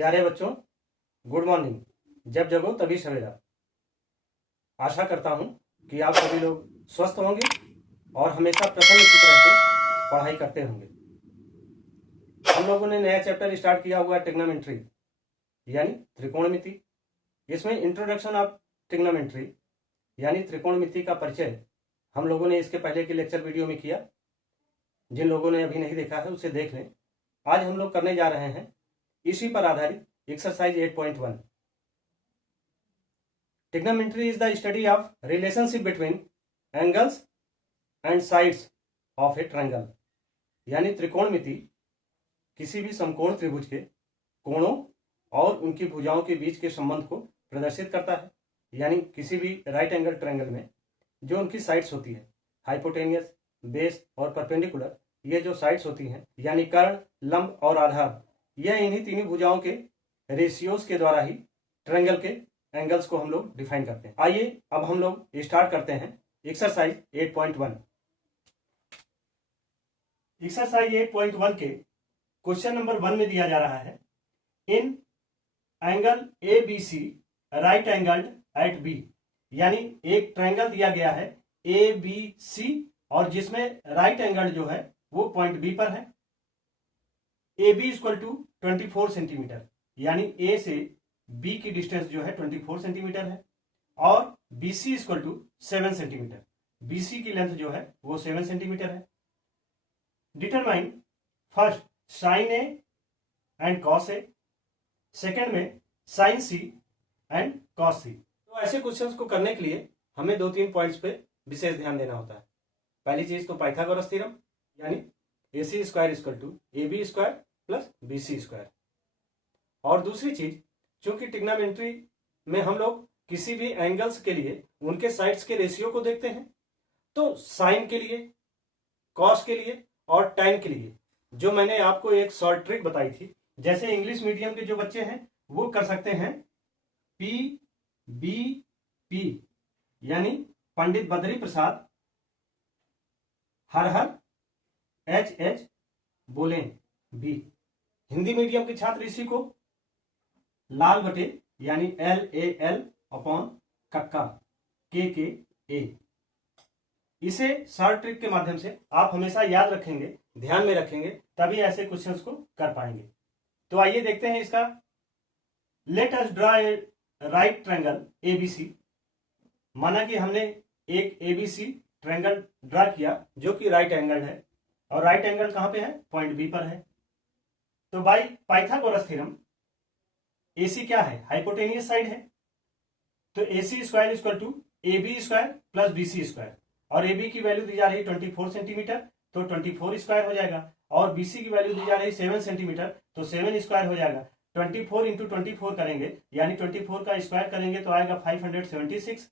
प्यारे बच्चों, good morning. जब जगो तभी सवेरा। आशा करता हूं कि आप सभी लोग स्वस्थ होंगे और हमेशा प्रसन्न चित्त रह के पढ़ाई करते होंगे। हम लोगों ने नया चैप्टर स्टार्ट किया हुआ है ट्रिग्नोमेट्री यानी त्रिकोणमिति। इसमें इंट्रोडक्शन ऑफ ट्रिग्नोमेट्री यानी त्रिकोणमिति का परिचय हम लोगों ने इसके पहले के लेक्चर वीडियो में किया। जिन लोगों ने अभी नहीं देखा है उसे देख लें। आज हम लोग करने जा रहे हैं इसी पर आधारित exercise 8.1। Trigonometry is the study of relationship between angles and sides of A triangle. यानी त्रिकोणमिति किसी भी समकोण त्रिभुज के कोणों और उनकी भुजाओं के बीच के संबंध को प्रदर्शित करता है। यानी किसी भी राइट एंगल ट्रायंगल में जो उनकी साइड्स होती है, हाइपोटेनियस, बेस और परपेंडिकुलर, ये जो साइड्स होती हैं यानी कर्ण, लंब और आधार, यह इन्हीं तीनों भुजाओं के रेशियोज के द्वारा ही ट्रायंगल के एंगल्स को हम लोग डिफाइन करते हैं। आइए अब हम लोग स्टार्ट करते हैं एक्सरसाइज 8.1। एक्सरसाइज 8.1 के क्वेश्चन नंबर 1 में दिया जा रहा है, in angle A B C right angled at B. यानी एक ट्रायंगल दिया गया है ए बी सी और जिसमें राइट एंगल जो है वो पॉइंट बी पर है। A B equal to 24 centimetre, यानी ए से बी की डिस्टेंस जो है 24 सेंटीमीटर है और B C equal to 7 centimetre. B C की लेंथ जो है वो 7 सेंटीमीटर है। Determine first sine A and cos A, second में sine C and cos C. तो ऐसे क्वेश्चंस को करने के लिए हमें 2-3 पॉइंट्स पे विशेष ध्यान देना होता है। पहली चीज तो पाइथागोरस थ्योरम यानी A C square equal to A B square plus B C square. और दूसरी चीज, चूंकि ट्रिग्नोमेट्री में हम लोग किसी भी एंगल्स के लिए उनके साइड्स के रेशियो को देखते हैं, तो साइन के लिए, कॉस के लिए और टाइन के लिए जो मैंने आपको एक शॉर्ट ट्रिक बताई थी, जैसे इंग्लिश मीडियम के जो बच्चे हैं वो कर सकते हैं पी बी पी यानी पंडित बद्री प्रसाद हर हर एच एच बोले बी। हिंदी मीडियम के छात्र इसी को लाल बटे यानी एल ए एल अपॉन कक्का के ए। इसे शॉर्ट ट्रिक के माध्यम से आप हमेशा याद रखेंगे, ध्यान में रखेंगे, तभी ऐसे क्वेश्चंस को कर पाएंगे। तो आइए देखते हैं इसका। Let us draw a right triangle ABC. माना कि हमने एक एबीसी ट्रायंगल ड्रा किया जो कि राइट एंगल है और राइट एंगल कहां पे है, पॉइंट बी पर है। तो बाय पाइथागोरस थ्योरम एसी क्या है, हाइपोटेनियस साइड है, तो AC square equal to A B square plus B C square. और ए बी की वैल्यू दी जा रही 24 सेंटीमीटर तो 24 स्क्वायर हो जाएगा और बी सी की वैल्यू दी जा रही 7 सेंटीमीटर तो 7 स्क्वायर हो जाएगा। 24 इंटू 24 करेंगे यानी 24 का स्क्वायर करेंगे तो आएगा 576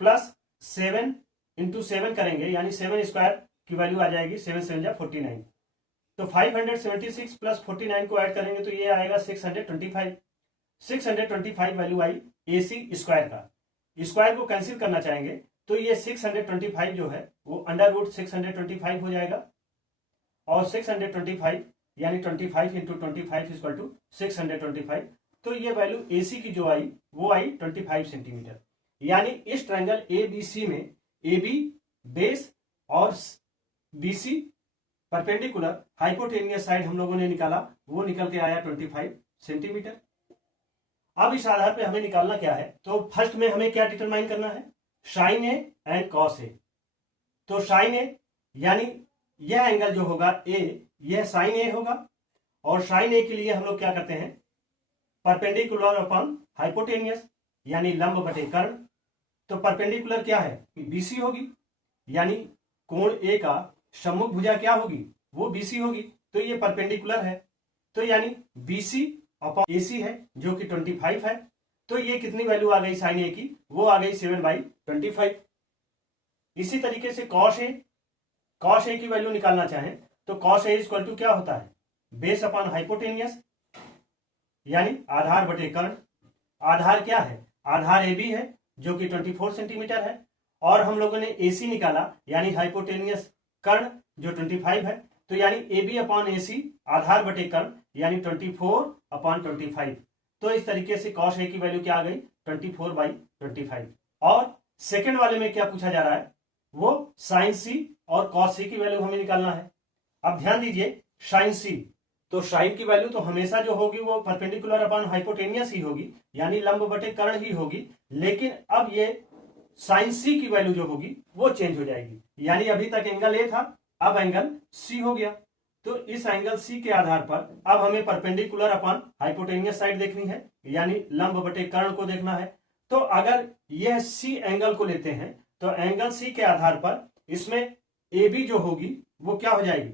प्लस 7 इंटू 7 करेंगे यानी 7 स्क्वायर की वैल्यू आ जाएगी 7 7 जा 49। तो 576 प्लस 49 को ऐड करेंगे तो ये आएगा 625। 625 वैल्यू आई ए सी स्क्वायर का। स्क्वायर को कैंसिल करना चाहेंगे तो ये 625 जो है वो अंडर रूट 625 हो जाएगा और 625 यानी 25 इंटू 25 इक्वल टू 625। तो ये वैल्यू ए सी की जो आई वो आई 25 सेंटीमीटर। यानी इस ट्रायंगल ए बी सी में ए बी बेस और B C perpendicular hypotenuse side हम लोगों ने निकाला, वो निकल के आया 25 सेंटीमीटर। अब इस आधार पे हमें निकालना क्या है, तो फर्स्ट में हमें क्या डिटरमाइन करना है, साइन ए एंड कॉस ए। तो साइन ए यानी यह एंगल जो होगा ए, यह साइन ए होगा और साइन ए के लिए हम लोग क्या करते हैं, परपेंडिकुलर अपॉन हाइपोटेनियस यानी लंब बटे कर्ण। तो परपेंडिकुलर क्या है, बीसी होगी, यानी कोण ए का सम्मुख भुजा क्या होगी, वो बीसी होगी, तो ये परपेंडिकुलर है। तो यानी बीसी अपॉन एसी है जो कि 25 है। तो ये कितनी वैल्यू आ गई साइन ए की, वो आ गई 7/25। इसी तरीके से कॉस ए की वैल्यू निकालना चाहें तो कॉस ए इक्वल टू क्या होता है, बेस अपॉन हाइपोटेनियस यानी आधार बटे कर्ण। आधार क्या है, आधार ए बी है जो कि 24 सेंटीमीटर है और हम लोगों ने एसी निकाला यानी हाइपोटेनियस कर्ण जो 25 है, तो यानी AB अपॉन AC आधार बटे कर्ण यानी 24/25। तो इस तरीके से cos A की वैल्यू क्या आ गई 24/25। और सेकंड वाले में क्या पूछा जा रहा है वो sin C और cos C की वैल्यू हमें निकालना है। अब ध्यान दीजिए sin C, तो sin की वैल्यू तो हमेशा जो होगी वो परपेंडिकुलर अपॉन हाइपोटेनियस ही होगी यानी लंब बटे कर्ण ही होगी, लेकिन अब ये sin C की वैल्यू जो होगी वो चेंज हो जाएगी। यानी अभी तक एंगल A था, अब एंगल C हो गया। तो इस एंगल C के आधार पर अब हमें परपेंडिकुलर अपॉन हाइपोटेनियस साइड देखनी है यानी लंब बटे कर्ण को देखना है। तो अगर यह C एंगल को लेते हैं तो एंगल C के आधार पर इसमें AB जो होगी वो क्या हो जाएगी,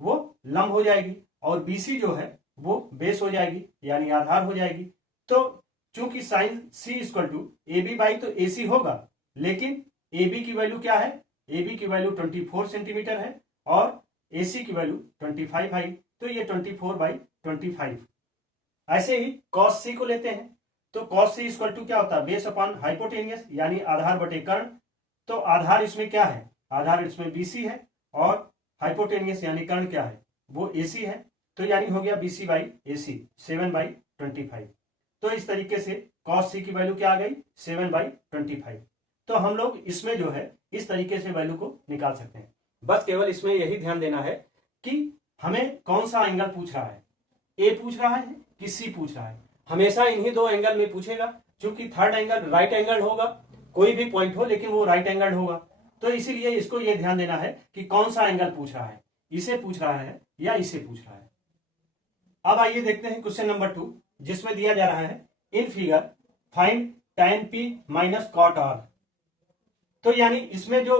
वो लंब हो जाएगी, और BC जो है वो बेस हो जाएगी यानी आधार हो जाएगी। तो चूंकि sine C equal to AB by तो AC होगा, लेकिन AB की वैल्यू क्या है, AB की वैल्यू 24 सेंटीमीटर है और AC की वैल्यू 25 आई, तो ये 24/25। ऐसे ही cos C को लेते हैं तो cos C इक्वल टू क्या होता है बेस अपॉन हाइपोटेनियस यानी आधार बटे कर्ण। तो आधार इसमें क्या है, आधार इसमें BC है और हाइपोटेनियस यानी कर्ण क्या है वो AC है, तो यानी हो गया BC बाई AC 7/25। तो इस तरीके से cos C की वैल्यू क्या आ गई 7/25। तो हम लोग इसमें जो है इस तरीके से वैल्यू को निकाल सकते हैं। बस केवल इसमें यही ध्यान देना है कि हमें कौन सा एंगल पूछ रहा है, A पूछ रहा है कि C पूछ रहा है। हमेशा इन्हीं दो एंगल में पूछेगा, क्योंकि थर्ड एंगल राइट एंगल होगा, कोई भी पॉइंट हो लेकिन वो राइट एंगल होगा। तो इसीलिए इसको ये ध्यान देना है कि कौन सा एंगल पूछ रहा है, इसे पूछ रहा है या इसे पूछ रहा है। अब आइए देखते हैं क्वेश्चन नंबर 2, जिसमें दिया जा रहा है in figure find tan P minus cot R। तो यानी इसमें जो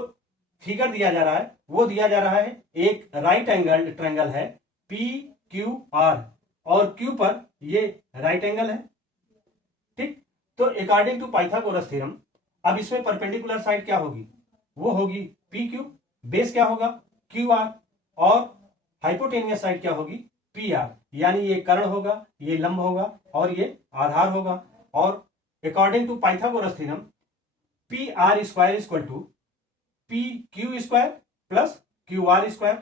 फिगर दिया जा रहा है वो दिया जा रहा है एक राइट एंगल ट्रायंगल है PQR और Q पर ये राइट एंगल है, ठीक। तो अकॉर्डिंग टू पाइथागोरस थ्योरम अब इसमें परपेंडिकुलर साइड क्या होगी, वो होगी PQ, बेस क्या होगा QR, और हाइपोटेनियस साइड क्या होगी PR, यानी ये कर्ण होगा, ये लंब होगा और ये आधार होगा। और according to Pythagoras theorem PR square equal to PQ square plus QR square.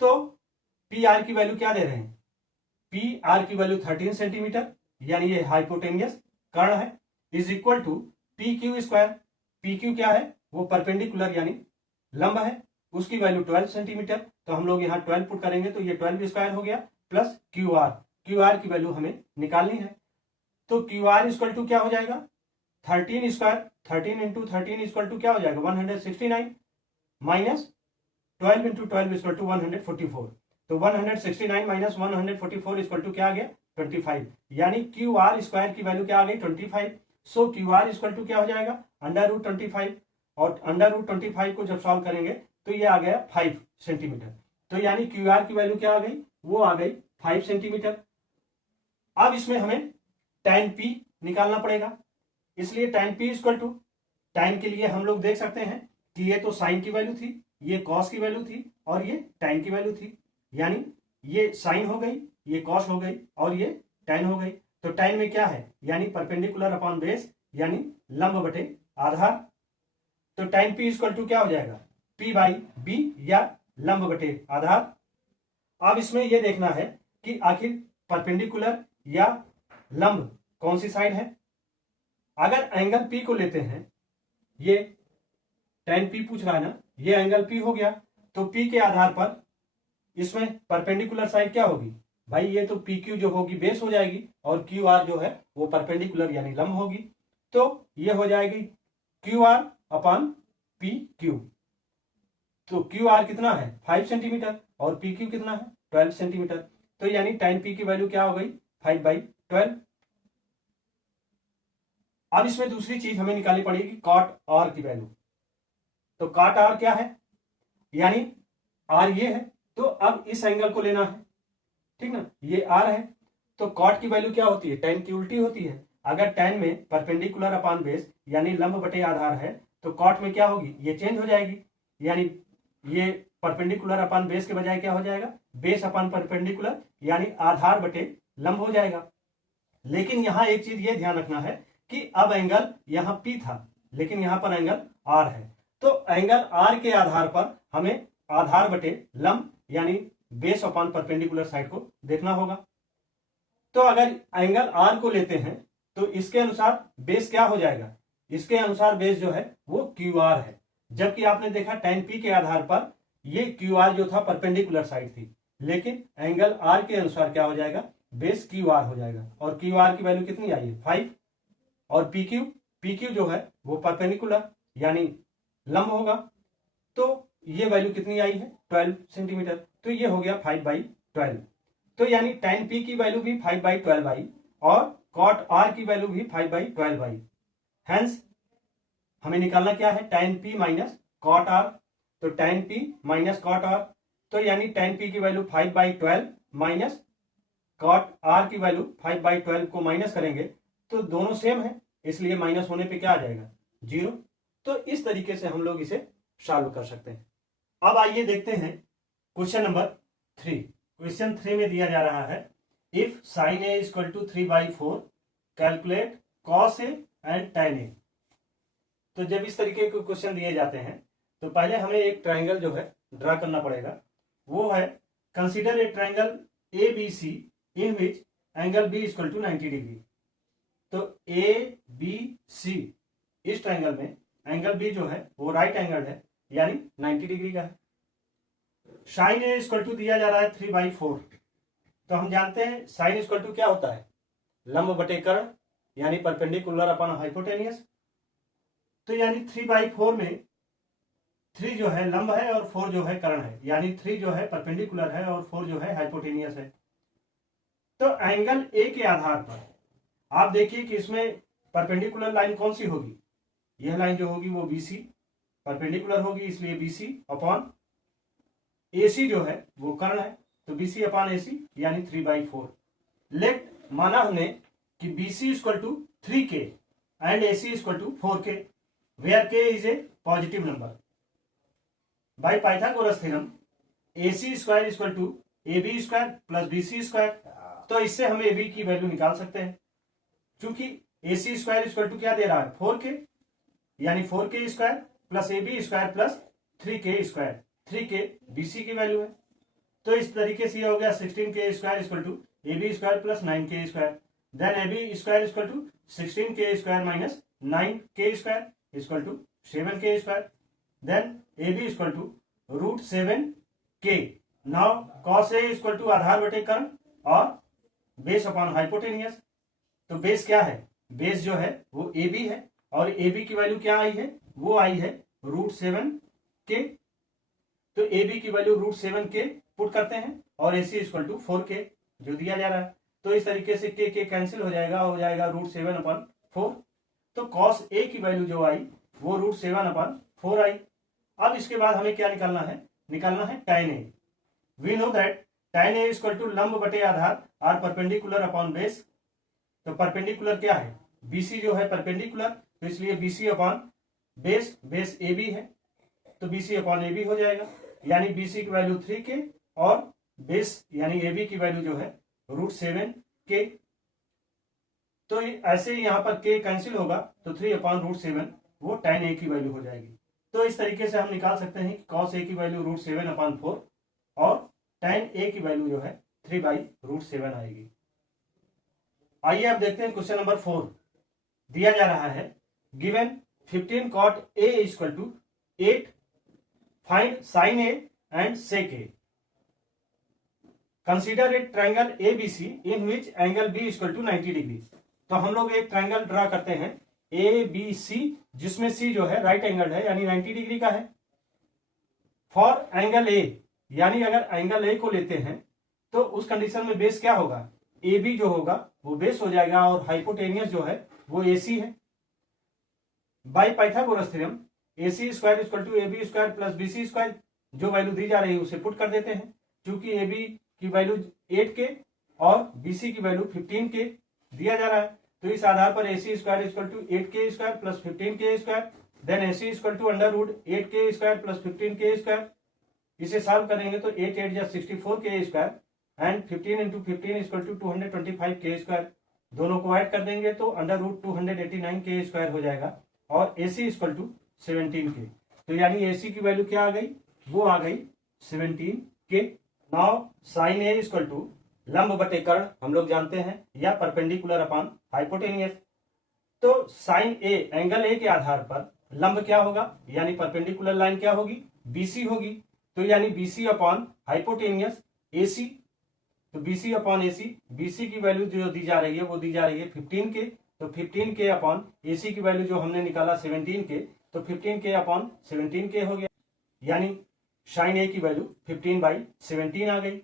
तो PR की वैल्यू क्या दे रहे हैं, PR की वैल्यू 13 सेंटीमीटर यानी ये हाइपोटेनियस कर्ण है, is equal to PQ square. PQ क्या है वो परपेंडिकुलर यानी लंब है, उसकी वैल्यू 12 सेंटीमीटर, तो हम लोग यहाँ 12 पुट करेंगे तो ये 12 स्क्वायर हो गया प्लस QR की वैल्यू हमें निकालनी है। तो QR इक्वल टू क्या हो जाएगा 13 स्क्वायर, 13 इंटू 13 इक्वल टू क्या हो जाएगा 169 माइनस 12 इंटू 12 इक्वल टू 144। तो 169 माइनस 144 इक्वल टू क्या आ गया 25, यानी QR स्क्वायर की वैल्यू क्या आ गई 25। सो QR इक्वल टू क्या हो जाएगा √25, और √25 को जब सॉल्व करेंगे तो ये आ गया 5 सेंटीमीटर। तो यानी QR की वैल्यू क्या आ गई, वो आ गई 5 सेंटीमीटर। अब इसमें हमें tan P निकालना पड़ेगा, इसलिए tan P equal to tan के लिए हम लोग देख सकते हैं कि ये तो साइन की वैल्यू थी, ये cos की वैल्यू थी और ये tan की वैल्यू थी, यानी ये साइन हो गई, ये cos हो गई और ये tan हो गई। तो tan में क्या है यानी परपेंडिकुलर अपॉन बेस यानी लंब बटे आधार। तो tan P इक्वल टू क्या हो जाएगा P बाई B या लंब बटे आधार। अब इसमें यह देखना है कि आखिर परपेंडिकुलर या लंब कौन सी साइड है। अगर एंगल P को लेते हैं, ये tan P पूछ रहा है ना, ये एंगल P हो गया, तो P के आधार पर इसमें परपेंडिकुलर साइड क्या होगी भाई, ये तो PQ जो होगी बेस हो जाएगी और QR जो है वो परपेंडिकुलर यानी लंब होगी। तो ये हो जाएगी QR अपॉन PQ। तो QR कितना है 5 सेंटीमीटर और PQ कितना है 12 सेंटीमीटर। तो यानी tan P की वैल्यू क्या हो गई 5/12। अब इसमें दूसरी चीज हमें निकालनी पड़ेगी cot R की वैल्यू। तो cot R क्या है, यानी R ये है, तो अब इस एंगल को लेना है, ठीक ना, ये R है। तो cot की वैल्यू क्या होती है tan की उल्टी होती है। अगर tan में परपेंडिकुलर अपॉन बेस यानी लंब बटे आधार है तो cot में क्या होगी, ये चेंज हो जाएगी, यानी ये परपेंडिकुलर अपॉन बेस के बजाय क्या हो जाएगा बेस अपॉन परपेंडिकुलर यानी आधार बटे लंब हो जाएगा। लेकिन यहां एक चीज ये ध्यान रखना है कि अब एंगल यहाँ P था लेकिन यहां पर एंगल R है, तो एंगल R के आधार पर हमें आधार बटे लंब यानी बेस अपॉन परपेंडिकुलर साइड को देखना होगा। तो अगर एंगल आर को लेते हैं तो इसके अनुसार बेस क्या हो जाएगा, इसके अनुसार बेस जो है वो क्यू आर है। जबकि आपने देखा tan P के आधार पर ये क्यू आर जो था परपेंडिकुलर साइड थी, लेकिन एंगल आर के अनुसार क्या हो जाएगा, बेस क्यू आर हो जाएगा। और क्यू आर की वैल्यू कितनी आई है 5, और पी क्यू जो है वो परपेंडिकुलर यानी लंब होगा, तो ये वैल्यू कितनी आई है 12 सेंटीमीटर। तो ये हो गया 5/12। तो यानी tan P की वैल्यू भी 5/12 आई और cot R की वैल्यू भी 5/12 आई। हेंस हमें निकालना क्या है, tan P minus cot R। तो tan P minus cot R, तो यानी tan P की वैल्यू 5/12 माइनस cot R की वैल्यू 5/12 को माइनस करेंगे तो दोनों सेम है, इसलिए माइनस होने पे क्या आ जाएगा 0। तो इस तरीके से हम लोग इसे सॉल्व कर सकते हैं। अब आइए देखते हैं क्वेश्चन नंबर 3। क्वेश्चन 3 में दिया जा रहा है if sin a equal to 3/4 calculate cos a and tan a। तो जब इस तरीके के क्वेश्चन दिए जाते हैं तो पहले हमें एक ट्रायंगल जो है ड्रा करना पड़ेगा। वो है consider a triangle ABC in which angle B equal to 90 degree. तो ABC इस ट्रायंगल में एंगल B जो है वो राइट एंगल है यानी 90 डिग्री का है। साइन ए इक्वल टू दिया जा रहा है 3/4। तो हम जानते हैं साइन इक्वल टू क्या होता है, लंब बटे कर्ण यानी परपेंडिकुलर अपॉन हाइपोटेनियस। तो यानी 3/4 में 3 जो है लंब है और 4 जो है कर्ण है, यानी 3 जो है परपेंडिकुलर है और 4 जो है हाइपोटेनियस है। तो एंगल ए के आधार पर आप देखिए कि इसमें परपेंडिकुलर लाइन कौन सी होगी, यह लाइन जो होगी वो BC परपेंडिकुलर होगी, इसलिए BC अपॉन AC जो है वो कर्ण है, तो BC अपॉन AC यानी 3/4। लेट माना हमने कि BC equal to 3K and AC equal to 4K where K is a positive number. By Pythagoras theorem AC square equal to AB square plus BC square. तो इससे हम AB की value निकाल सकते हैं, क्योंकि AC स्क्वायर इक्वल टू क्या दे रहा है 4K, यानी 4K square plus AB square plus 3K square. 3K BC की वैल्यू है। तो इस तरीके से ये हो गया 16K square equal to AB square plus 9K square. Then AB square equal to 16K square minus 9K square equal to 7K square. Then AB equal to √7K। Now cos A equal to आधार बटे कर्ण और base upon hypotenuse. तो base क्या है, base जो है वो AB है और AB की वैल्यू क्या आई है, वो आई है √7K। तो AB की वैल्यू √7K पुट करते हैं और AC इक्वल टू 4K जो दिया जा रहा है। तो इस तरीके से K कैंसिल हो जाएगा, हो जाएगा √7/4। तो cos A की वैल्यू जो आई वो √7/4 आई। अब इसके बाद हमें क्या निकालना है, निकालना है tan A। We know that tan A equal to लंब बटे आधार आर परपेंडिकुलर अपॉन बेस। तो परपेंडिकुलर क्या है, BC जो है परपेंडिकुलर, तो इसलिए BC upon base, base AB है तो BC अपॉन AB हो जाएगा, यानी BC की वैल्यू 3K और बेस यानी AB की वैल्यू जो है √7K। तो ऐसे ही यहां पर K कैंसिल होगा तो 3/√7 वो tan A की वैल्यू हो जाएगी। तो इस तरीके से हम निकाल सकते हैं कि cos A की वैल्यू √7/4 और tan A की वैल्यू जो है 3/√7 आएगी। आइए अब देखते हैं क्वेश्चन नंबर 4। दिया जा रहा है given 15 cot A equal to 8, find sin A and sec A। Consider a triangle ABC in which angle B equal to 90 degree. तो हम लोग एक ट्रायंगल ड्रा करते हैं ABC जिसमें C जो है राइट एंगल है यानी 90 डिग्री का है। फॉर एंगल A यानी अगर एंगल A को लेते हैं तो उस कंडीशन में बेस क्या होगा, AB जो होगा वो बेस हो जाएगा और हाइपोटेनियस जो है वो AC है। By Pythagoras theorem AC square equal to AB square plus BC square, जो वैल्यू दी जा रही है उसे पुट कर देते हैं, क्योंकि AB की वैल्यू 8K और BC की वैल्यू 15K दिया जा रहा है। तो इस आधार पर AC square equal to 8K square plus 15K square, then AC equal to √8K square plus 15K square. इसे सॉल्व करेंगे तो 8 8 जा 64K square and 15 into 15 equal to 225K square. दोनों को ऐड कर देंगे तो √289K स्क्वायर हो जाएगा और AC इक्वल टू 17K। तो यानी AC की वैल्यू क्या आ गई, वो आ गई 17k। Now sine A equal to लंब बटे कर्ण हम लोग जानते हैं, या परपेंडिकुलर अपॉन हाइपोटेनियस। तो साइन ए एंगल ए के आधार पर लंब क्या होगा, यानी परपेंडिकुलर लाइन क्या होगी, बीसी होगी। तो यानी बीसी अपॉन हाइपोटेनियस एसी। तो बीसी अपॉन एसी, बीसी की वैल्यू जो दी जा रही है वो दी जा रही है 15k। तो 15k अपॉन एसी की वैल्यू जो हमने निकाला 17k, तो 15k अपॉन 17k हो गया, यानी साइन ए की वैल्यू 15/17 आ गई।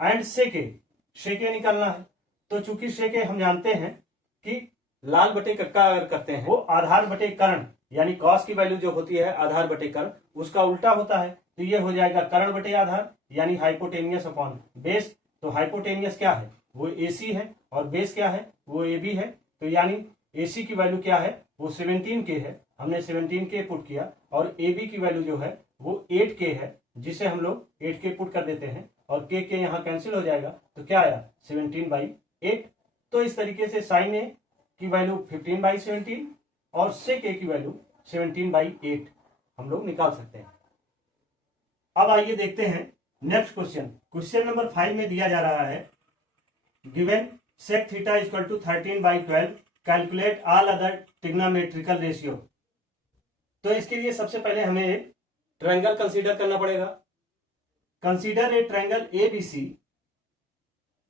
एंड सेके निकालना है। तो चूंकि सेके हम जानते हैं कि लाल बटे कक्का अगर करते हैं वो आधार बटे कर्ण, यानी कॉस की वैल्यू जो होती है आधार बटे कर्ण उसका उल्टा होता है। तो ये हो जाएगा कर्ण बटे आधार, यानी हाइपोटेनियस अपॉन बेस। तो हाइपोटेनियस क्या है, वो एसी है, और बेस क्या है, वो एबी है। तो यानी एसी की वैल्यू क्या है, वो 17k है, हमने 17k पुट किया, और एबी की वैल्यू जो है वो 8k है, जिसे हम लोग 8k पुट कर देते हैं, और k यहाँ कैंसिल हो जाएगा। तो क्या आया, 17/8। तो इस तरीके से साइन ए की वैल्यू 15/17 और सेक ए की वैल्यू 17/8 हम लोग निकाल सकते हैं। अब आइए देखते हैं नेक्स्ट क्वेश्चन। क्वेश्चन नंबर 5 में दिया जा रहा है, given sec theta equal to 13/12, calculate all other trigonometrical ratio. तो इसके लिए सबसे पहले हमें एक ट्रायंगल कंसीडर करना पड़ेगा। Consider a triangle ABC.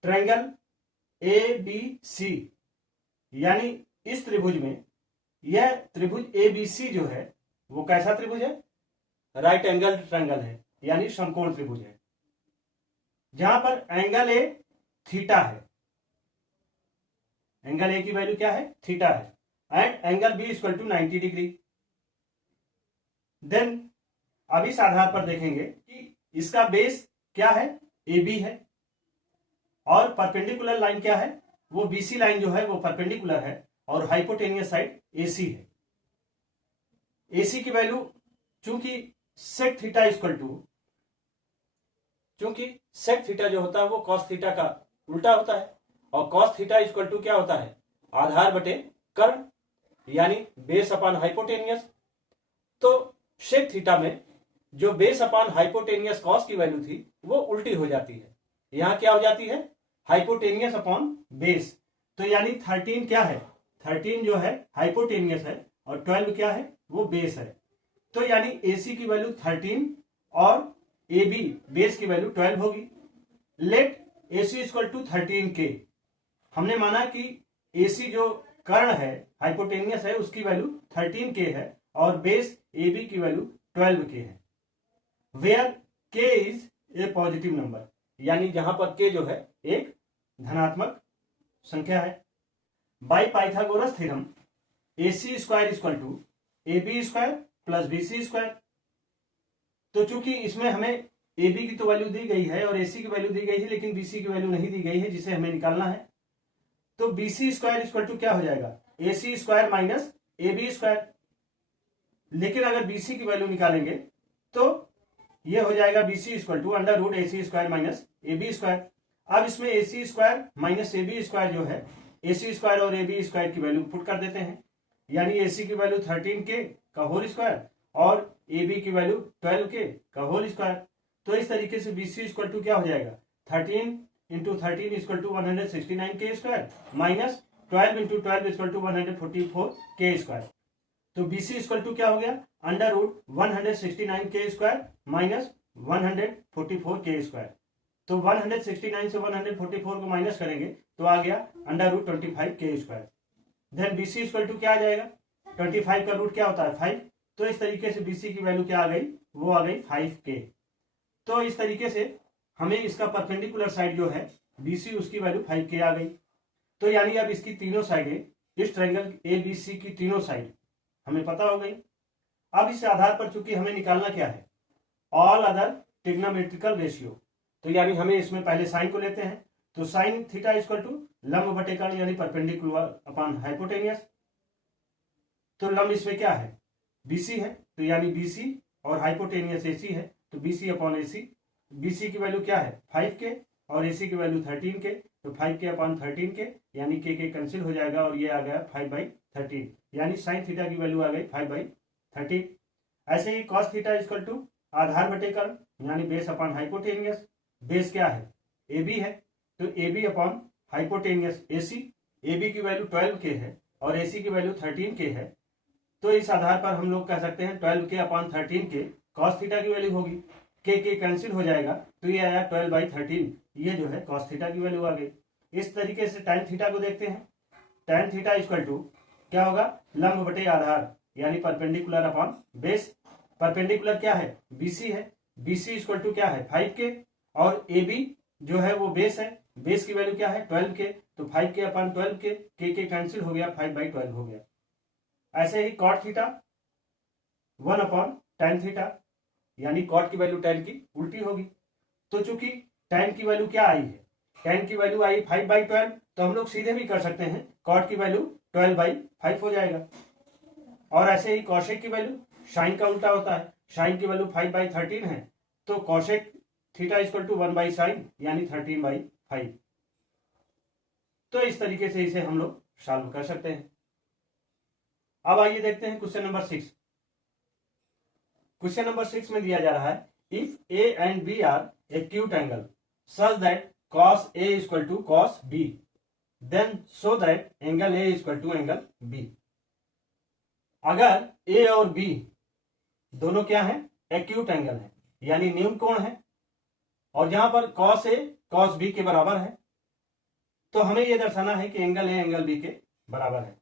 Triangle ABC यानी इस त्रिभुज में यह त्रिभुज एबीसी जो है वो कैसा त्रिभुज है, राइट एंगल ट्रायंगल है, यानी समकोण त्रिभुज है, जहां पर एंगल ए थीटा है। एंगल ए की वैल्यू क्या है, थीटा है, and angle B equal to 90 degree. Then अब इस आधार पर देखेंगे कि इसका बेस क्या है, ए बी है, और परपेंडिकुलर लाइन क्या है, वो बीसी लाइन जो है वो परपेंडिकुलर है, और हाइपोटेनियस साइड एसी है। एसी की वैल्यू चूंकि सेक थीटा इक्वल टू, चूंकि सेक थीटा जो होता है वो कॉस थीटा का उल्टा होता है, और कॉस थीटा इक्वल टू क्या होता है, आधार बटे कर्ण, यानी बेस अपॉन हाइपोटेनियस। तो सेक थीटा में जो बेस अपॉन हाइपोटेनियस कॉस की वैल्यू थी वो उल्टी हो जाती है, यहां क्या हो जाती है, हाइपोटेनियस अपॉन बेस। तो यानी 13 क्या है, 13 जो है हाइपोटेनियस है, और 12 क्या है, वो बेस है। तो यानी एसी की वैल्यू 13 और ए बी बेस की वैल्यू 12 होगी। Let AC equal to 13k। हमने माना कि एसी जो कर्ण है हाइपोटेनियस है उसकी वैल्यू 13k है, और बेस ए बी की वैल्यू 12k है। Where k is a positive number, यानी जहां पर k जो है एक धनात्मक संख्या है। By Pythagoras theorem AC square equal to AB square plus BC square. तो चूंकि इसमें हमें AB की तो वैल्यू दी गई है और AC की वैल्यू दी गई है, लेकिन BC की वैल्यू नहीं दी गई है, जिसे हमें निकालना है। तो BC स्क्वायर इक्वल टू क्या हो जाएगा, AC square minus AB square. लेकिन अगर BC की वैल्यू निकालेंगे तो ये हो जाएगा BC equal to under root AC square minus AB square. अब इसमें AC square minus AB square जो है, AC स्क्वायर और AB स्क्वायर की वैल्यू पुट कर देते हैं, यानी AC की वैल्यू 13k का होल स्क्वायर और AB की वैल्यू 12k का होल स्क्वायर। तो इस तरीके से BC इक्वल टू क्या हो जाएगा, 13 into 13 equal to 169k square minus 12 into 12 equal to 144k square. तो BC इक्वल टू क्या हो गया, under root 169k square minus 144k square. तो 169 से 144 को माइनस करेंगे तो आ गया under root 25k square. Then BC equal to क्या आ जाएगा, 25 का रूट क्या होता है 5। तो इस तरीके से BC की वैल्यू क्या आ गई, वो आ गई 5k। तो इस तरीके से हमें इसका परपेंडिकुलर साइड जो है BC उसकी वैल्यू 5k आ गई। तो यानी अब इसकी तीनों साइडें, इस ट्रायंगल ABC की तीनों साइड हमें पता हो गई। अब इस आधार पर चूंकि हमें निकालना क्या है, ऑल अदर ट्रिग्नोमेट्रिकल रेशियो। तो यानी हमें इसमें पहले साइन को लेते हैं। तो साइन थीटा इक्वल टू लंब बटे कर्ण यानी परपेंडिकुलर अपॉन हाइपोटेनियस। तो लंब इसमें क्या है, BC है, तो यानी BC और हाइपोटेनियस AC है, तो BC अपॉन AC। BC की वैल्यू क्या है 5k और AC की वैल्यू 13k, तो 5k अपॉन 13k यानी k कैंसिल हो जाएगा और ये आ गया 5/13, यानी साइन थीटा की वैल्यू आ गई 5/13। ऐसे ही कॉस थीटा इक्वल टू आधार बटे कर्ण यानी बेस अपॉन हाइपोटेनियस। बेस क्या है? ए बी है, तो A B upon hypotenuse A C. A B की वैल्यू 12 के है और ए सी की वैल्यू 13 के है, तो इस आधार पर हम लोग कह सकते हैं 12 के अपॉन 13 के कॉस थीटा की वैल्यू होगी। के कैंसिल हो जाएगा तो ये आया 12/13, ये जो है कॉस थीटा की वैल्यू आ गई। इस तरीके से tan थीटा को देखते हैं। tan थीटा इक्वल टू क्या होगा? लंब बटे आधार यानी परपेंडिकुलर अपॉन बेस। परपेंडिकुलर क्या है? बीसी है। बीसी इक्वल टू क्या है? 5 के, और ए बी जो है वो बेस है। बेस की वैल्यू क्या है? 12 के, तो 5 के अपॉन 12 के कैंसिल हो गया, 5/12 हो गया। ऐसे ही cot theta 1 upon tan theta, यानी कॉट की वैल्यू tan की उल्टी होगी। तो चूंकि tan की वैल्यू क्या आई है? tan की वैल्यू आई 5/12, तो हम लोग सीधे भी कर सकते हैं, कॉट की वैल्यू 12/5 हो जाएगा। और ऐसे ही कॉशेक की वैल्यू, साइन का उल्टा होता है, साइन की वैल्यू 5/13 है, तो cosec theta equal to 1/sin यानी 13/5। तो इस तरीके से इसे हम लोग सॉल्व कर सकते हैं। अब आइए देखते हैं क्वेश्चन नंबर 6। क्वेश्चन नंबर 6 में दिया जा रहा है, if A and B are acute angle such that cos A equal to cos B, then show that angle A equal to angle B। अगर A और B दोनों क्या है? एक्यूट एंगल है, यानी न्यून कोण है, और जहां पर cos A cos B के बराबर है, तो हमें यह दर्शाना है कि एंगल A एंगल B के बराबर है।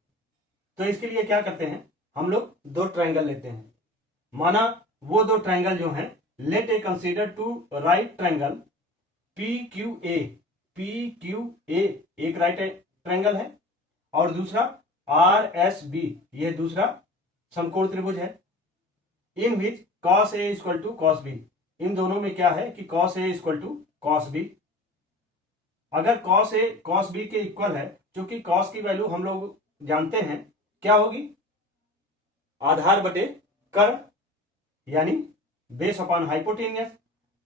तो इसके लिए क्या करते हैं, हम लोग दो ट्रायंगल लेते हैं। माना वो दो ट्रायंगल जो हैं, let a consider two right triangle PQA। PQA एक राइट ट्रायंगल है और दूसरा RSB, ये दूसरा समकोण त्रिभुज है। In which cos A equal to cos B, इन दोनों में क्या है कि cos A equal to cos B। अगर cos A cos B के इक्वल है, क्योंकि cos की वैल्यू हम लोग जानते हैं क्या होगी? आधार बटे कर्ण यानी बेस अपॉन हाइपोटेनियस।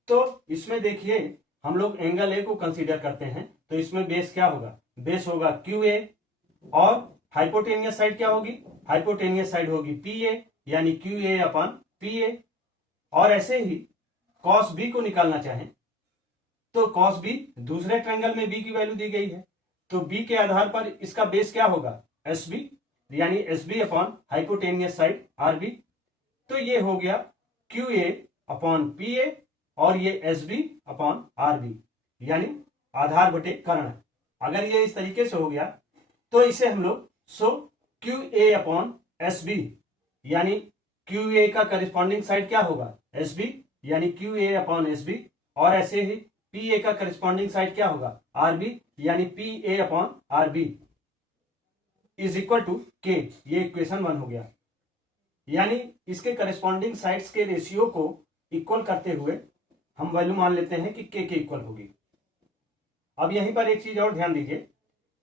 तो इसमें देखिए हम लोग एंगल ए को कंसीडर करते हैं, तो इसमें बेस क्या होगा? बेस होगा QA, और हाइपोटेनियस साइड क्या होगी? हाइपोटेनियस साइड होगी PA, यानी QA अपॉन PA। और ऐसे ही cos B को निकालना चाहें तो cos B दूसरे ट्रायंगल में B की वैल्यू दी गई है, तो B के आधार पर इसका बेस क्या होगा? SB, यानी SB upon hypotenuse side RB। तो ये हो गया QA अपॉन PA और ये SB अपॉन RB, यानी आधार बटे कर्ण। अगर ये इस तरीके से हो गया तो इसे हम लोग सो QA अपॉन SB, यानी QA का करिस्पॉन्डिंग साइड क्या होगा? SB, यानी QA अपॉन SB, और ऐसे ही PA का करिस्पॉन्डिंग साइड क्या होगा? RB, यानी PA upon RB is equal to K। ये इक्वेशन 1 हो गया, यानी इसके करेस्पॉन्डिंग साइड्स के रेशियो को इक्वल करते हुए हम वैल्यू मान लेते हैं कि के इक्वल होगी। अब यहीं पर एक चीज और ध्यान दीजिए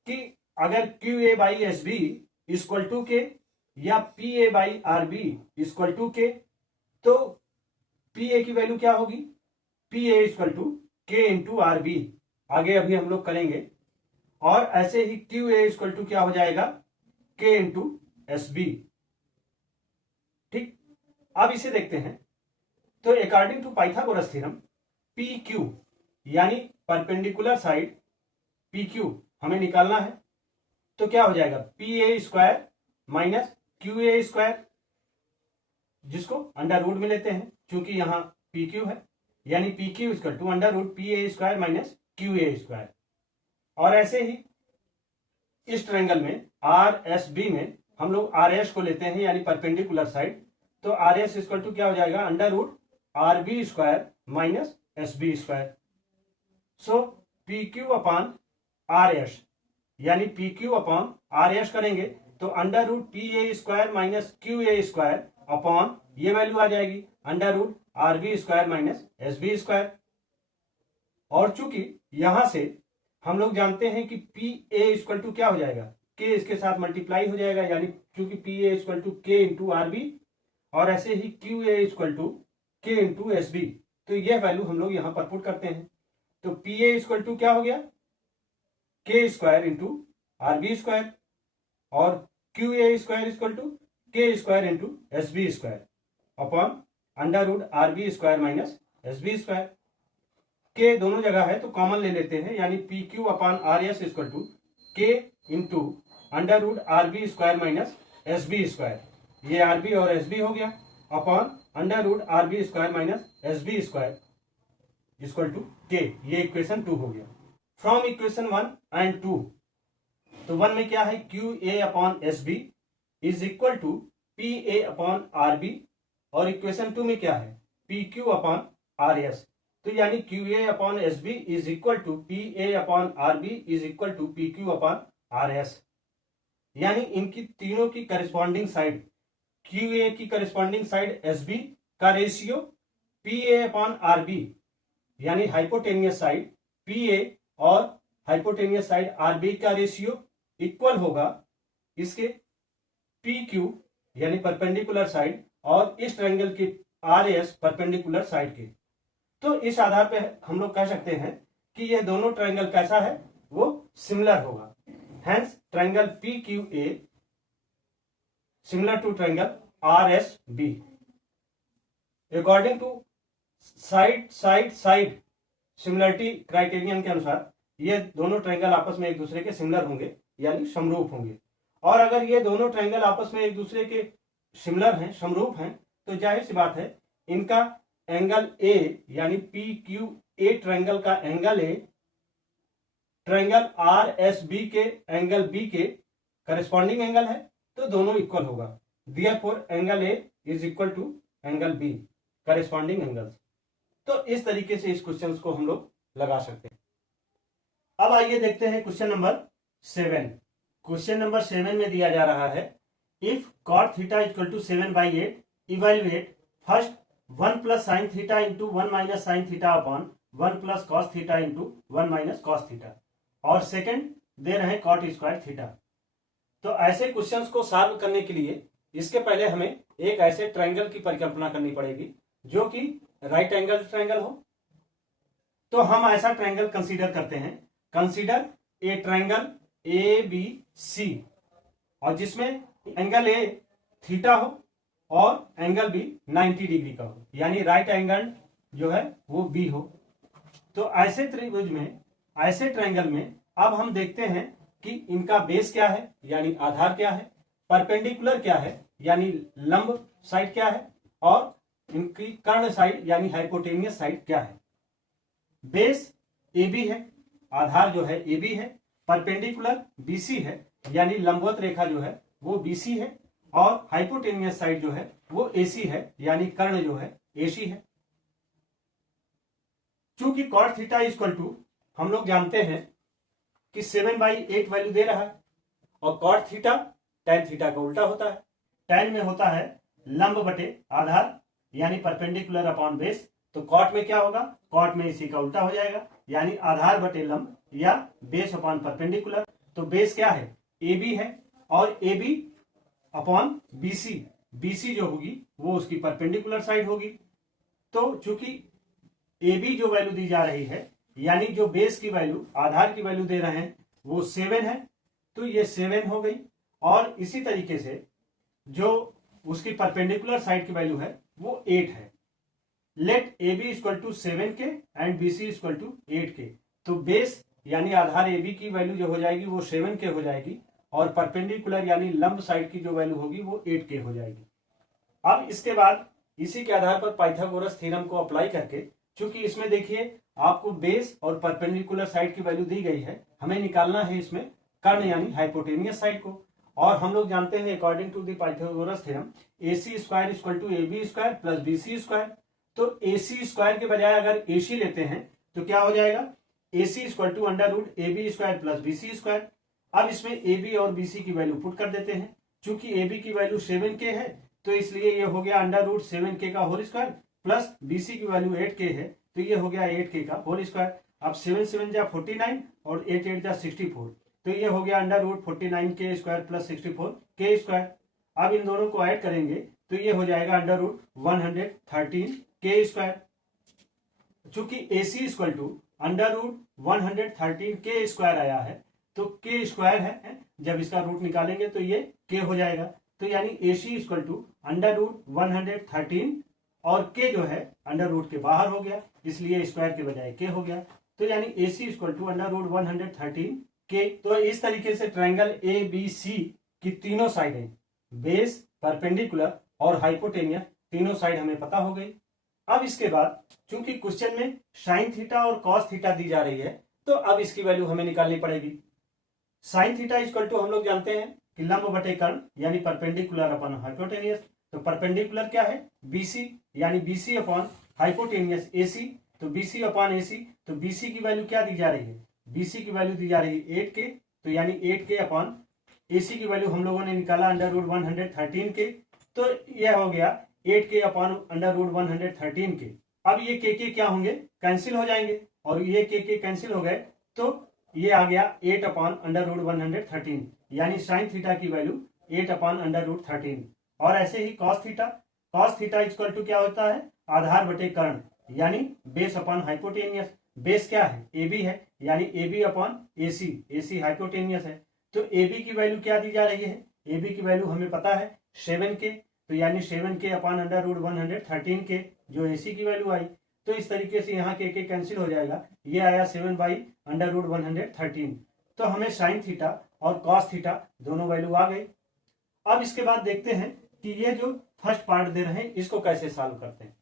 कि अगर QA by SB equal to K या PA by RB equal to K, तो PA की वैल्यू क्या होगी? PA equal to K into RB, आगे अभी हम लोग करेंगे। और ऐसे ही QA इक्वल टू क्या हो जाएगा? K into SB। ठीक, अब इसे देखते हैं। तो according to Pythagoras theorem PQ यानी परपेंडिकुलर साइड PQ हमें निकालना है, तो क्या हो जाएगा? PA square minus QA square, जिसको अंडर रूट में लेते हैं क्योंकि यहां PQ है, यानी PQ equal to under root PA square minus QA square. और ऐसे ही इस ट्रायंगल में RSB में हम लोग RS को लेते हैं, यानी परपेंडिकुलर साइड, तो RS इक्वल टू क्या हो जाएगा? Under root RB square minus SB square. So PQ upon RS, यानी PQ अपॉन RS करेंगे तो under root PA square minus QA square upon ये वैल्यू आ जाएगी under root RB square minus SB square. और चूंकि यहां से हम लोग जानते हैं कि PA इक्वल टू क्या हो जाएगा? K इसके साथ मल्टीप्लाई हो जाएगा, यानी क्योंकि PA equal to K into RB, और ऐसे ही QA equal to K into SB। तो यह वैल्यू हम लोग यहां पर पुट करते हैं, तो PA इक्वल टू क्या हो गया? K square into RB square, और QA square equal to K square into SB square upon under root R B square minus S B square. K दोनों जगह है तो कॉमन ले लेते हैं, यानी P Q upon R S equal to K into under root R B square minus S B square. ये R B और एस बी हो गया upon under root R B square minus S B square equal to K. ये equation 2 हो गया। From equation 1 and 2, तो 1 में क्या है, Q A upon S B is equal to P A upon R B, और इक्वेशन 2 में क्या है, P Q upon R S. तो यानी Q A upon S B is equal to P A upon R B is equal to P Q upon R S. यानी इनकी तीनों की करस्पॉन्डिंग साइड, क्यू ए की करस्पॉन्डिंग साइड एस बी का ratio P A upon R B, यानी hypotenuse side P A और hypotenuse side R B का ratio equal होगा इसके पी क्यू यानी परपेंडिकुलर साइड और इस ट्रायंगल की आर एस परपेंडिकुलर साइड के। तो इस आधार पे हम लोग कह सकते हैं कि यह दोनों ट्रायंगल कैसा है, वो सिमिलर होगा। Hence triangle P Q A similar to triangle R S B. According to side side side similarity criterion के अनुसार ये दोनों ट्रायंगल आपस में एक दूसरे के सिमिलर होंगे, यानी समरूप होंगे। और अगर ये दोनों ट्रायंगल आपस में एक दूसरे के सिमिलर हैं, समरूप हैं, तो जाहिर सी बात है इनका एंगल ए यानी पी क्यू ए ट्रायंगल का angle A triangle R S B के एंगल बी के करस्पॉन्डिंग एंगल है, तो दोनों इक्वल होगा। Therefore angle A is equal to angle B corresponding angles. तो इस तरीके से इस क्वेश्चन को हम लोग लगा सकते हैं। अब आइए देखते हैं क्वेश्चन नंबर 7। क्वेश्चन नंबर 7 में दिया जा रहा है, if cot theta equal to 7/8 evaluate first 1 plus sine theta into 1 minus sine theta upon 1 plus cos theta into 1 minus cos theta, और सेकेंड दे रहे हैं cot स्क्वायर थीटा। तो ऐसे क्वेश्चंस को सॉल्व करने के लिए इसके पहले हमें एक ऐसे ट्रायंगल की परिकल्पना करनी पड़ेगी जो कि राइट एंगल ट्रायंगल हो। तो हम ऐसा ट्रायंगल कंसीडर करते हैं, consider a triangle A B C, और जिसमें एंगल ए थीटा हो और एंगल बी 90 डिग्री का हो, यानी राइट एंगल जो है वो बी हो। तो ऐसे त्रिभुज में, ऐसे ट्रायंगल में अब हम देखते हैं कि इनका बेस क्या है, यानी आधार क्या है, परपेंडिकुलर क्या है, यानी लंब साइड क्या है, और इनकी कर्ण साइड यानी हाइपोटेनियस साइड क्या है। बेस ए बी है, आधार जो है ए बी है, परपेंडिकुलर बी सी है, यानी लंबवत रेखा जो है वो बी सी है, और हाइपोटेनियस साइड जो है वो ए सी है, यानी कर्ण जो है ए सी है। चूंकि cot थीटा इक्वल टू हम लोग जानते हैं कि 7/8 वैल्यू दे रहा है, और cot थीटा tan थीटा का उल्टा होता है। tan में होता है लंब बटे आधार यानी परपेंडिकुलर अपॉन बेस, तो cot में क्या होगा, cot में इसी का उल्टा हो जाएगा, यानी आधार बटे लंब या बेस अपॉन परपेंडिकुलर। तो बेस क्या है, ए बी है, और A B upon B C, B C जो होगी वो उसकी परपेंडिकुलर साइड होगी। तो चूंकि ए बी जो वैल्यू दी जा रही है, यानी जो बेस की वैल्यू, आधार की वैल्यू दे रहे हैं वो 7 है, तो ये 7 हो गई। और इसी तरीके से जो उसकी परपेंडिकुलर साइड की वैल्यू है वो 8 है। Let A B equal to 7 K and B C equal to 8 K. तो बेस यानी आधार ए बी की वैल्यू जो हो जाएगी वो 7 के हो जाएगी, और परपेंडिकुलर यानी लंब साइड की जो वैल्यू होगी वो 8 के हो जाएगी। अब इसके बाद इसी के आधार पर पाइथागोरस थ्योरम को अप्लाई करके, चूंकि इसमें देखिए आपको बेस और परपेंडिकुलर साइड की वैल्यू दी गई है, हमें निकालना है इसमें कर्ण यानी हाइपोटेनियस साइड को। और हम लोग जानते हैं according to the Pythagoras theorem A C square equal to A B square plus B C square. तो ए सी स्क्वायर के बजाय अगर ए सी लेते हैं तो क्या हो जाएगा, A C equal to under root A B square plus B C square. अब इसमें ए बी और बी सी की वैल्यू पुट कर देते हैं। चूंकि ए बी की वैल्यू 7 के है तो इसलिए ये हो गया अंडर रूट 7 के का whole square, plus B C की वैल्यू 8 के है तो ये हो गया 8 के का होल स्क्वायर। अब 7 7 जा 49 और 8 8 जा 64, तो ये हो गया अंडर रूट 49 के स्क्वायर प्लस 64 के स्क्वायर। अब इन दोनों को ऐड करेंगे तो ये हो जाएगा अंडर रूट 113 के स्क्वायर। चूंकि ए C equal to under root 113 के स्क्वायर आया है, तो के स्क्वायर है, जब इसका रूट निकालेंगे तो ये के हो जाएगा। तो यानी A C equal to under root 113 और के जो है अंडर रूट के बाहर हो गया, इसलिए स्क्वायर के बजाय के हो गया। तो यानी AC equal to under root 113 K. तो इस तरीके से ट्रायंगल ABC की तीनों साइडें, बेस, परपेंडिकुलर और हाइपोटेनियस, तीनों साइड हमें पता हो गई। अब इसके बाद चूंकि क्वेश्चन में साइन थीटा और कॉस थीटा दी जा रही है, तो अब इसकी वैल्यू हमें निकालनी पड़ेगी। साइन थीटा इक्वल टू हम लोग जानते हैं कि लंब बटे कर्ण यानी परपेंडिकुलर अपॉन हाइपोटेनियस। तो परपेंडिकुलर क्या है? BC, यानी BC अपॉन हाइपोटेनियस AC। तो BC अपॉन AC, तो BC की वैल्यू क्या दी जा रही है? BC की वैल्यू दी जा रही है 8K। तो यानी 8K अपॉन AC की वैल्यू हम लोगों ने निकाला अंडर रूट 113 के। तो यह हो गया 8K अपॉन अंडर रूट 113 के। अब ये के क्या होंगे? कैंसिल हो जाएंगे, और ये के कैंसिल हो गए तो ये आ गया 8 अपॉन अंडर रूट 113, यानी साइन थीटा की वैल्यू 8 अपॉन अंडर रूट 13। और ऐसे ही कॉस थीटा इक्वल टू क्या होता है? आधार बटे कर्ण, यानी बेस अपॉन हाइपोटेनियस। बेस क्या है? AB है, यानी AB अपॉन AC हाइपोटेनियस है। तो AB की वैल्यू क्या दी जा रही है? AB की वैल्यू हमें पता है 7K। तो यानी 7K अपॉन अंडर रूट 113 के, जो AC की वैल्यू आई। तो इस तरीके से यहाँ के कैंसिल हो जाएगा, ये आया 7 बाई अंडर रूट 113। तो हमें साइन थीटा और कॉस थीटा दोनों वैल्यू आ गई। अब इसके बाद देखते हैं कि ये जो फर्स्ट पार्ट दे रहे हैं इसको कैसे सॉल्व करते हैं।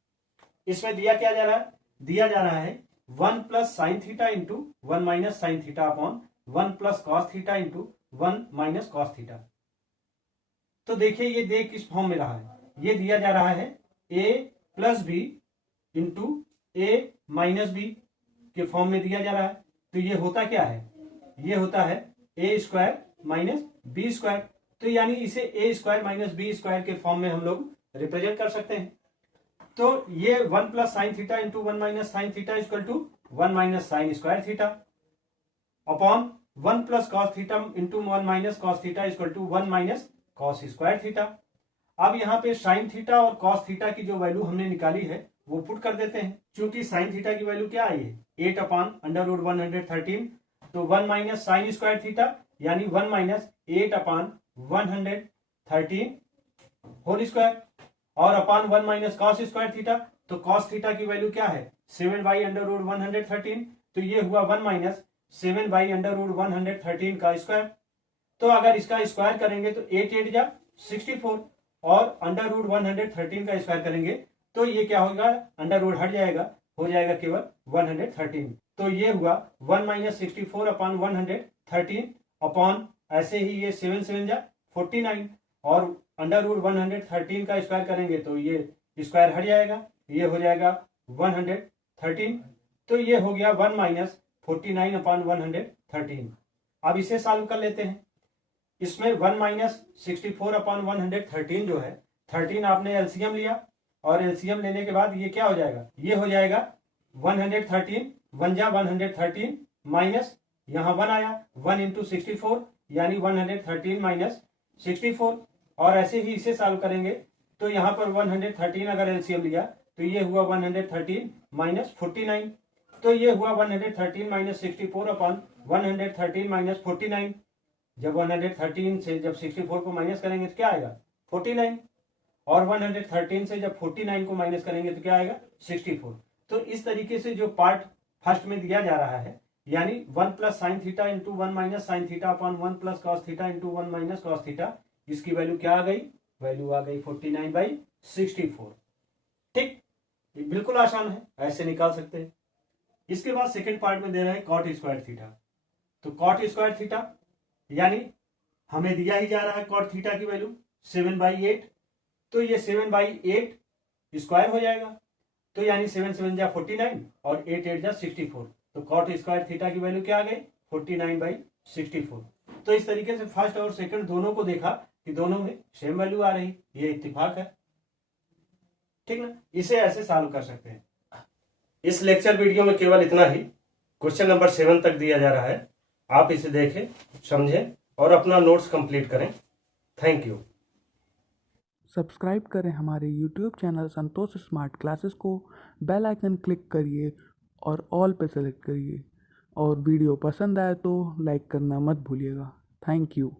इसमें दिया क्या जा रहा है? दिया जा रहा है 1 plus sine theta into 1 minus sine theta upon 1 plus cos theta into 1 minus cos theta. तो देखिए ये दे किस फॉर्म में रहा है? ये दिया जा रहा है a plus B into a minus B के फॉर्म में दिया जा रहा है। तो ये होता क्या है? ये होता है a square minus B square. तो यानी इसे a square minus B square के फॉर्म में हम लोग रिप्रेजेंट कर सकते हैं। तो ये 1 plus sine theta into 1 minus sine theta equal to 1 minus sine square theta upon 1 plus cos theta into 1 minus cos theta equal to 1 minus cos square theta. अब यहाँ पे साइन थीटा और कॉस थीटा की जो value हमने निकाली है वो पुट कर देते हैं। क्योंकि साइन थीटा की वैल्यू क्या आई है? 8 अपॉन अंडर रूट 113। तो 1 माइनस साइन स्क्वायर थीटा यानी 1 माइनस 8 अपॉन 113 होल स्क्वायर, और upon 1 minus cos square theta. तो कॉस थीटा की वैल्यू क्या है? 7 बाई अंडर रूट 113। तो ये हुआ 1 माइनस 7 बाई अंडर रूट 113 का स्क्वायर। तो अगर इसका स्क्वायर करेंगे तो 8 8 जा 64, और अंडर रूट 113 का स्क्वायर करेंगे तो ये क्या होगा? अंडर रूट हट जाएगा, हो जाएगा केवल 113। तो ये हुआ 1 माइनस 64 अपॉन 113 अपॉन ऐसे ही ये 7 7 जा 49, और अंडर रूट 113 का स्क्वायर करेंगे तो ये स्क्वायर हट जाएगा, ये हो जाएगा 113। तो ये हो गया 1 माइनस 49 अपॉन 113। अब इसे सॉल्व कर लेते हैं। इसमें 1 माइनस 64 अपॉन 113 जो है, 13 आपने एलसीएम लिया, और एलसीएम लेने के बाद ये क्या हो जाएगा? ये हो जाएगा 113 1 जा 113 माइनस यहाँ 1 आया 1 इंटू 64, यानी 113 माइनस 64। और ऐसे ही इसे सॉल्व करेंगे तो यहाँ पर 113 अगर एलसीएम लिया तो ये हुआ 113 माइनस 49। तो ये हुआ 113 माइनस 64 अपॉन 113 माइनस 49। जब 113 से जब 64 को माइनस करेंगे तो क्या आएगा? 49, और 113 से जब 49 को माइनस करेंगे तो क्या आएगा? 64। तो इस तरीके से जो पार्ट फर्स्ट में दिया जा रहा है, यानी 1 plus sine theta into 1 minus sine theta upon 1 plus cos theta into 1 minus cos theta, इसकी वैल्यू क्या आ गई? वैल्यू आ गई 49/64। ठीक, ये बिल्कुल आसान है, ऐसे निकाल सकते हैं। इसके बाद सेकेंड पार्ट में दे रहे हैं कॉट स्क्वायर थीटा। तो कॉट स्क्वायर थीटा यानी हमें दिया ही जा रहा है कॉट थीटा की वैल्यू 7/8। तो ये 7/8 स्क्वायर हो जाएगा, तो यानी 7 7 जा 49 और 8 8 जा 64। तो कॉट स्क्वायर थीटा की वैल्यू क्या आ गई? 49/64। तो इस तरीके से फर्स्ट और सेकंड दोनों को देखा कि दोनों में सेम वैल्यू आ रही, ये इत्तेफाक है। ठीक ना, इसे ऐसे सॉल्व कर सकते हैं। इस लेक्चर वीडियो में केवल इतना ही। क्वेश्चन नंबर 7 तक दिया जा रहा है, आप इसे देखें, समझें और अपना नोट्स कंप्लीट करें। Thank you. सब्सक्राइब करें हमारे YouTube चैनल संतोष स्मार्ट क्लासेस को, बेल आइकन क्लिक करिए और ऑल पे सेलेक्ट करिए, और वीडियो पसंद आए तो लाइक करना मत भूलिएगा। Thank you.